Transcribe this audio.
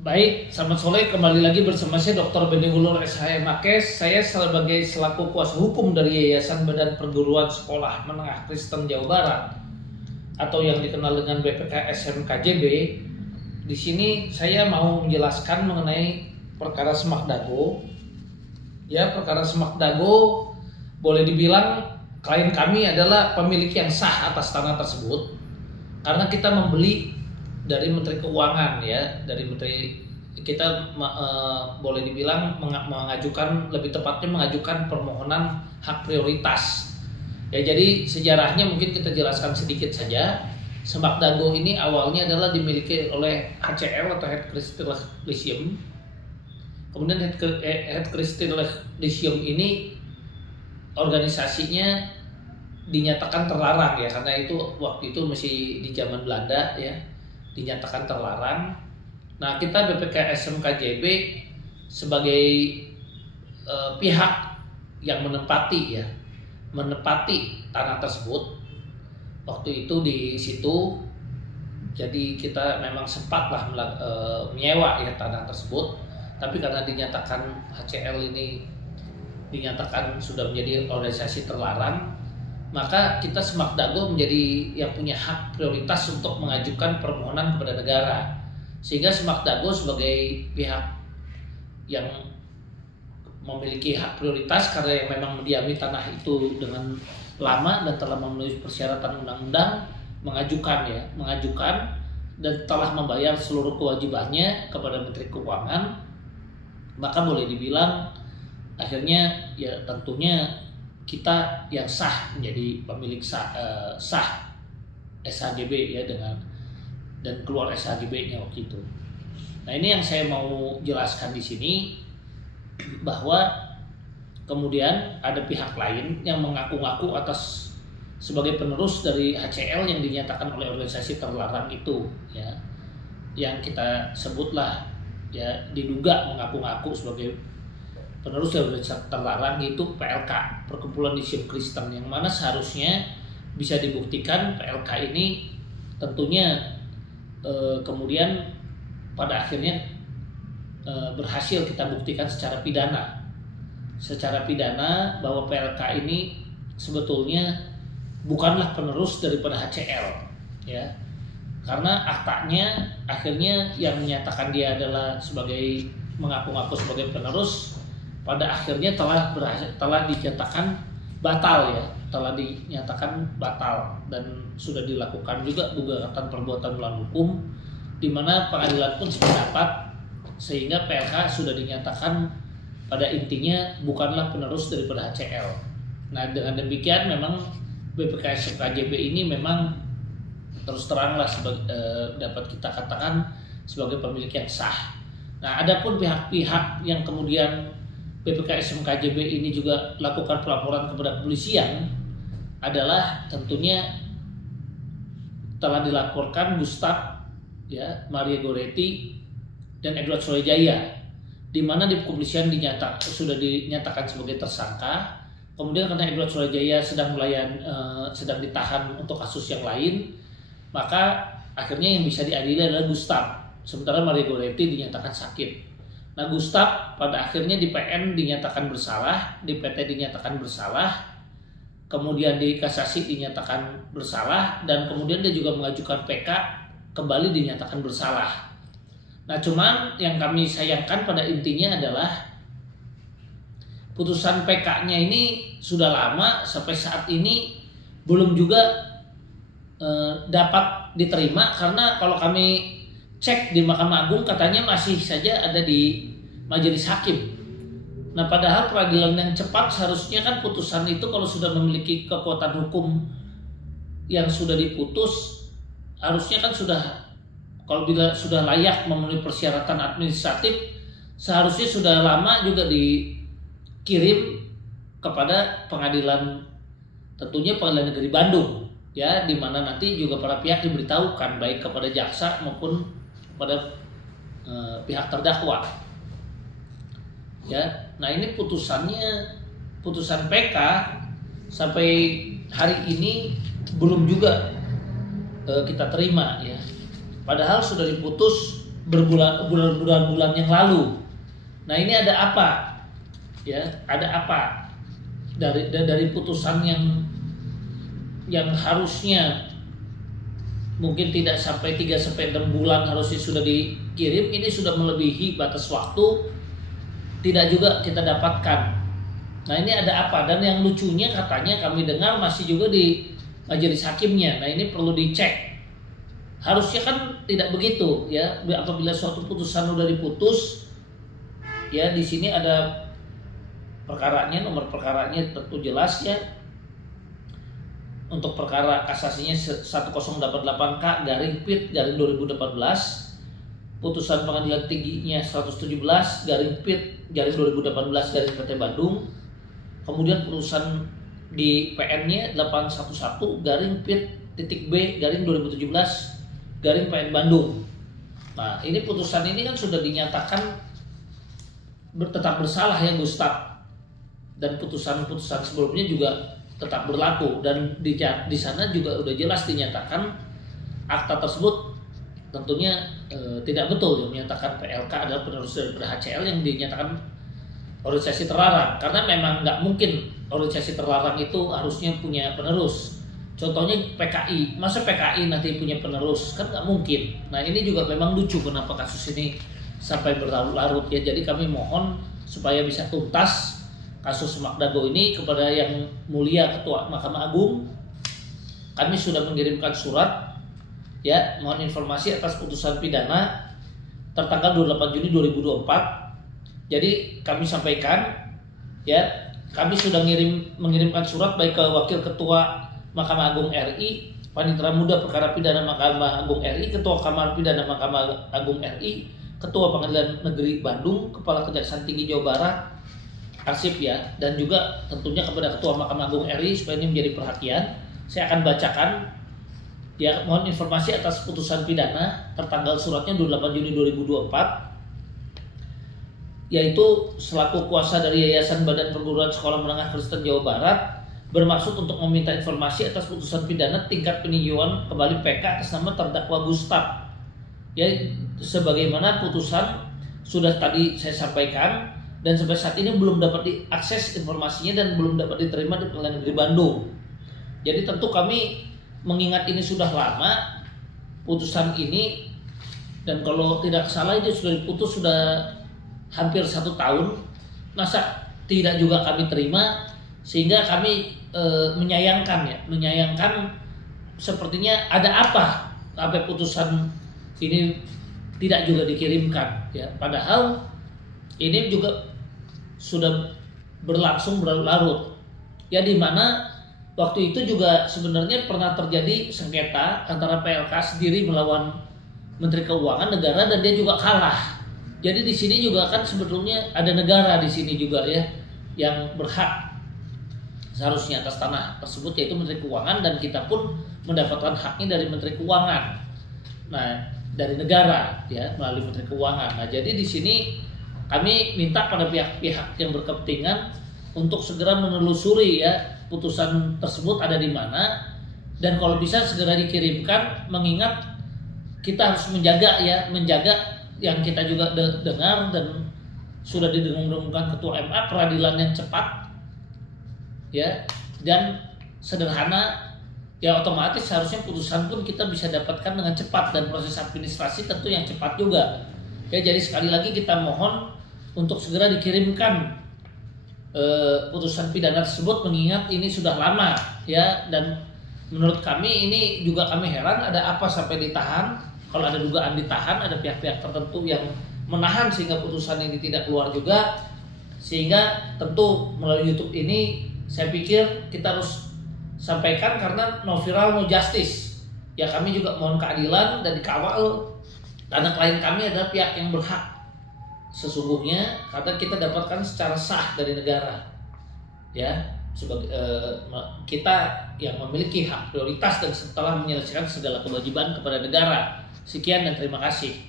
Baik, selamat sore. Kembali lagi bersama saya Dr. Beni Hulur SH Makes. Saya sebagai selaku kuasa hukum dari Yayasan Badan Perguruan Sekolah Menengah Kristen Jawa Barat atau yang dikenal dengan BPK SMKJB. Di sini saya mau menjelaskan mengenai perkara Semak Dago. Ya, perkara Semak Dago boleh dibilang klien kami adalah pemilik yang sah atas tanah tersebut karena kita membeli dari Menteri Keuangan, ya, dari Menteri. Kita boleh dibilang mengajukan, lebih tepatnya mengajukan permohonan hak prioritas. Ya, jadi sejarahnya mungkin kita jelaskan sedikit saja. Semak Dago ini awalnya adalah dimiliki oleh HCL atau Head Crystal Lithium. Kemudian Head Crystal Lithium ini organisasinya dinyatakan terlarang, ya, karena itu waktu itu masih di zaman Belanda, ya, dinyatakan terlarang. Nah, kita BPK SMKJB sebagai pihak yang menempati tanah tersebut waktu itu di situ. Jadi kita memang sempatlah menyewa, ya, tanah tersebut. Tapi karena dinyatakan HCL ini dinyatakan sudah menjadi organisasi terlarang, maka kita Semak Dago menjadi yang punya hak prioritas untuk mengajukan permohonan kepada negara. Sehingga Semak Dago sebagai pihak yang memiliki hak prioritas karena yang memang mendiami tanah itu dengan lama dan telah memenuhi persyaratan undang-undang, mengajukan dan telah membayar seluruh kewajibannya kepada Menteri Keuangan, maka boleh dibilang akhirnya, ya, tentunya kita yang sah menjadi pemilik sah SHGB, ya, dan keluar SHGB-nya waktu itu. Nah, ini yang saya mau jelaskan di sini, bahwa kemudian ada pihak lain yang mengaku-ngaku atas sebagai penerus dari HCL yang dinyatakan oleh organisasi terlarang itu, ya, yang kita sebutlah, ya, diduga mengaku-ngaku sebagai penerus dari organisasi terlarang, itu PLK, Perkumpulan Lithium Kristen, yang mana seharusnya bisa dibuktikan PLK ini tentunya kemudian pada akhirnya berhasil kita buktikan secara pidana bahwa PLK ini sebetulnya bukanlah penerus daripada HCL, ya, karena aktanya akhirnya yang menyatakan dia adalah sebagai mengaku-ngaku sebagai penerus pada akhirnya telah dinyatakan batal, ya, dan sudah dilakukan juga gugatan perbuatan melawan hukum, di mana pengadilan pun sependapat, sehingga PLK sudah dinyatakan pada intinya bukanlah penerus daripada HCL. Nah, dengan demikian memang BPK SMKJB ini memang terus teranglah dapat kita katakan sebagai pemilik yang sah. Nah, adapun pihak-pihak yang kemudian BPK SMKJB ini juga lakukan pelaporan kepada kepolisian adalah tentunya telah dilaporkan Gustaf, ya, Maria Goretti dan Edward Surajaya, di mana di kepolisian sudah dinyatakan sebagai tersangka. Kemudian karena Edward Surajaya sedang ditahan untuk kasus yang lain, maka akhirnya yang bisa diadili adalah Gustaf, sementara Maria Goretti dinyatakan sakit. Nah, Gustaf pada akhirnya di PN dinyatakan bersalah, di PT dinyatakan bersalah, kemudian di kasasi dinyatakan bersalah, dan kemudian dia juga mengajukan PK, kembali dinyatakan bersalah. Nah, cuman yang kami sayangkan pada intinya adalah putusan PK-nya ini sudah lama, sampai saat ini belum juga dapat diterima, karena kalau kami cek di Mahkamah Agung katanya masih saja ada di majelis hakim. Nah, padahal peradilan yang cepat seharusnya kan putusan itu kalau sudah memiliki kekuatan hukum yang sudah diputus, harusnya kan kalau bila sudah layak memenuhi persyaratan administratif, seharusnya sudah lama juga dikirim kepada pengadilan, tentunya Pengadilan Negeri Bandung, ya, di mana nanti juga para pihak diberitahukan, baik kepada jaksa maupun pada pihak terdakwa, ya. Nah, ini putusan PK sampai hari ini belum juga kita terima, ya. Padahal sudah diputus bulan-bulan yang lalu. Nah ini ada apa? Ya, ada apa dari putusan yang harusnya mungkin tidak sampai 3-6 bulan harusnya sudah dikirim, ini sudah melebihi batas waktu, tidak juga kita dapatkan. Nah ini ada apa? Dan yang lucunya katanya kami dengar masih juga di majelis hakimnya. Nah ini perlu dicek. Harusnya kan tidak begitu ya. Apabila suatu putusan sudah diputus, ya di sini ada perkaranya, nomor perkaranya tentu jelas ya. Untuk perkara kasasinya 1088K garing PIT garing 2018, putusan pengadilan tingginya 117 garing PIT garing 2018 garing PT Bandung, kemudian putusan di PN-nya 811 garing PIT titik B garing 2017 garing PN Bandung. Nah ini putusan ini kan sudah dinyatakan tetap bersalah ya Gustaf, dan putusan-putusan sebelumnya juga tetap berlaku, dan di sana juga udah jelas dinyatakan akta tersebut tentunya tidak betul, yang menyatakan PLK adalah penerus dari HCL yang dinyatakan organisasi terlarang, karena memang nggak mungkin organisasi terlarang itu harusnya punya penerus. Contohnya PKI, masa PKI nanti punya penerus, kan nggak mungkin. Nah ini juga memang lucu kenapa kasus ini sampai berlarut-larut ya. Jadi kami mohon supaya bisa tuntas kasus Magdago ini. Kepada yang mulia Ketua Mahkamah Agung, kami sudah mengirimkan surat ya, mohon informasi atas putusan pidana tertanggal 28 Juni 2024. Jadi kami sampaikan ya, kami sudah mengirimkan surat baik ke Wakil Ketua Mahkamah Agung RI, Panitera Muda Perkara Pidana Mahkamah Agung RI, Ketua Kamar Pidana Mahkamah Agung RI, Ketua Pengadilan Negeri Bandung, Kepala Kejaksaan Tinggi Jawa Barat, arsip ya, dan juga tentunya kepada Ketua Mahkamah Agung RI supaya ini menjadi perhatian. Saya akan bacakan ya, mohon informasi atas putusan pidana tertanggal suratnya 28 Juni 2024, yaitu selaku kuasa dari Yayasan Badan Perguruan Sekolah Menengah Kristen Jawa Barat bermaksud untuk meminta informasi atas putusan pidana tingkat peninjauan kembali PK atas nama terdakwa Gustaf. Ya, sebagaimana putusan sudah tadi saya sampaikan, dan sampai saat ini belum dapat diakses informasinya dan belum dapat diterima di Pengadilan Negeri Bandung. Jadi tentu kami mengingat ini sudah lama putusan ini, dan kalau tidak salah itu sudah diputus sudah hampir 1 tahun, masa tidak juga kami terima, sehingga kami menyayangkan sepertinya ada apa sampai putusan ini tidak juga dikirimkan ya, padahal ini juga sudah berlangsung berlarut ya, di mana waktu itu juga sebenarnya pernah terjadi sengketa antara PLK sendiri melawan Menteri Keuangan negara, dan dia juga kalah. Jadi di sini juga kan sebetulnya ada negara di sini juga ya yang berhak seharusnya atas tanah tersebut, yaitu Menteri Keuangan, dan kita pun mendapatkan haknya dari Menteri Keuangan. Nah, dari negara ya melalui Menteri Keuangan. Nah, jadi di sini kami minta pada pihak-pihak yang berkepentingan untuk segera menelusuri ya putusan tersebut ada di mana, dan kalau bisa segera dikirimkan, mengingat kita harus menjaga yang kita juga dengar dan sudah didengung-dengungkan Ketua MA, peradilan yang cepat ya dan sederhana ya, otomatis harusnya putusan pun kita bisa dapatkan dengan cepat, dan proses administrasi tentu yang cepat juga ya. Jadi sekali lagi kita mohon untuk segera dikirimkan putusan pidana tersebut, mengingat ini sudah lama ya, dan menurut kami ini juga kami heran ada apa sampai ditahan. Kalau ada dugaan ditahan, ada pihak-pihak tertentu yang menahan sehingga putusan ini tidak keluar juga, sehingga tentu melalui YouTube ini saya pikir kita harus sampaikan, karena no viral no justice ya. Kami juga mohon keadilan dan dikawal, karena klien kami adalah pihak yang berhak sesungguhnya, karena kita dapatkan secara sah dari negara ya, sebagai kita yang memiliki hak prioritas dan setelah menyelesaikan segala kewajiban kepada negara. Sekian dan terima kasih.